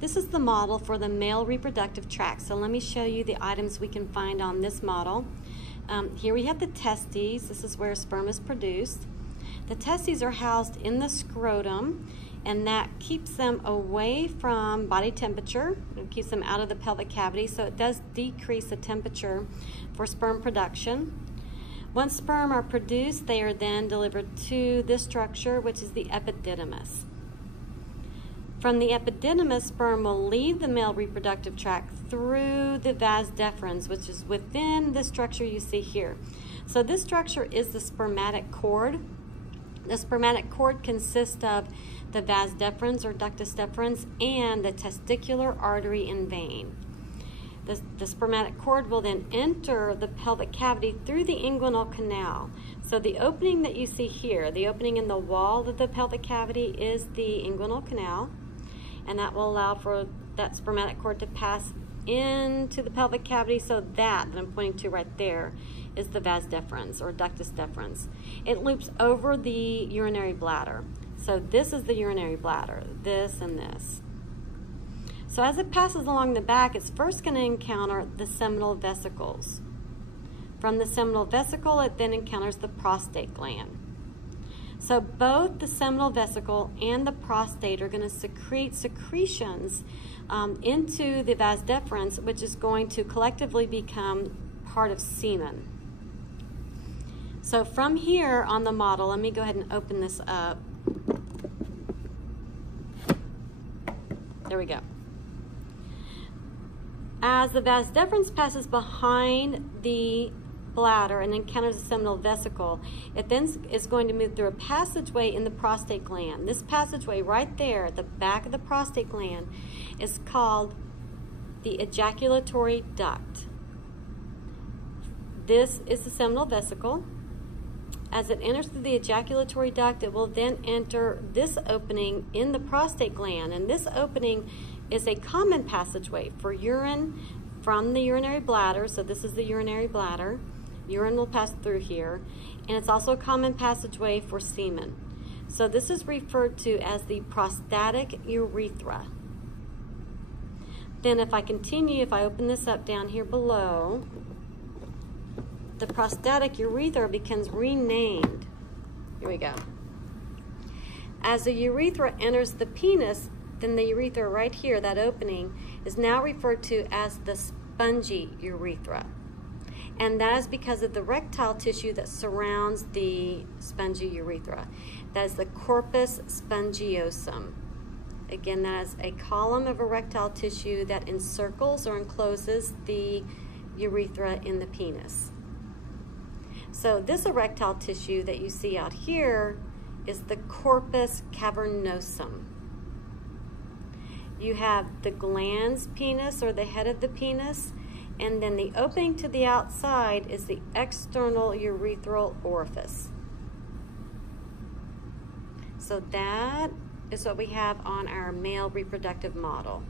This is the model for the male reproductive tract. So let me show you the items we can find on this model. Here we have the testes. This is where sperm is produced. The testes are housed in the scrotum, and that keeps them away from body temperature. It keeps them out of the pelvic cavity, so it does decrease the temperature for sperm production. Once sperm are produced, they are then delivered to this structure, which is the epididymis. From the epididymis, sperm will leave the male reproductive tract through the vas deferens, which is within the structure you see here. So this structure is the spermatic cord. The spermatic cord consists of the vas deferens or ductus deferens and the testicular artery and vein. The spermatic cord will then enter the pelvic cavity through the inguinal canal. So the opening that you see here, the opening in the wall of the pelvic cavity, is the inguinal canal, and that will allow for that spermatic cord to pass into the pelvic cavity. So that I'm pointing to right there is the vas deferens or ductus deferens. It loops over the urinary bladder. So this is the urinary bladder, this and this. So as it passes along the back, it's first going to encounter the seminal vesicles. From the seminal vesicle, it then encounters the prostate gland. So both the seminal vesicle and the prostate are going to secrete secretions into the vas deferens, which is going to collectively become part of semen. So from here on the model, let me go ahead and open this up. There we go. As the vas deferens passes behind the bladder and encounters the seminal vesicle, it then is going to move through a passageway in the prostate gland. This passageway right there at the back of the prostate gland is called the ejaculatory duct. This is the seminal vesicle. As it enters through the ejaculatory duct, it will then enter this opening in the prostate gland, and this opening is a common passageway for urine from the urinary bladder. So this is the urinary bladder. Urine will pass through here, and it's also a common passageway for semen. So this is referred to as the prostatic urethra. Then if I continue, if I open this up down here below, the prostatic urethra becomes renamed. Here we go. As the urethra enters the penis, then the urethra right here, that opening, is now referred to as the spongy urethra. And that is because of the erectile tissue that surrounds the spongy urethra. That is the corpus spongiosum. Again, that is a column of erectile tissue that encircles or encloses the urethra in the penis. So this erectile tissue that you see out here is the corpus cavernosum. You have the glans penis or the head of the penis, and then the opening to the outside is the external urethral orifice. So that is what we have on our male reproductive model.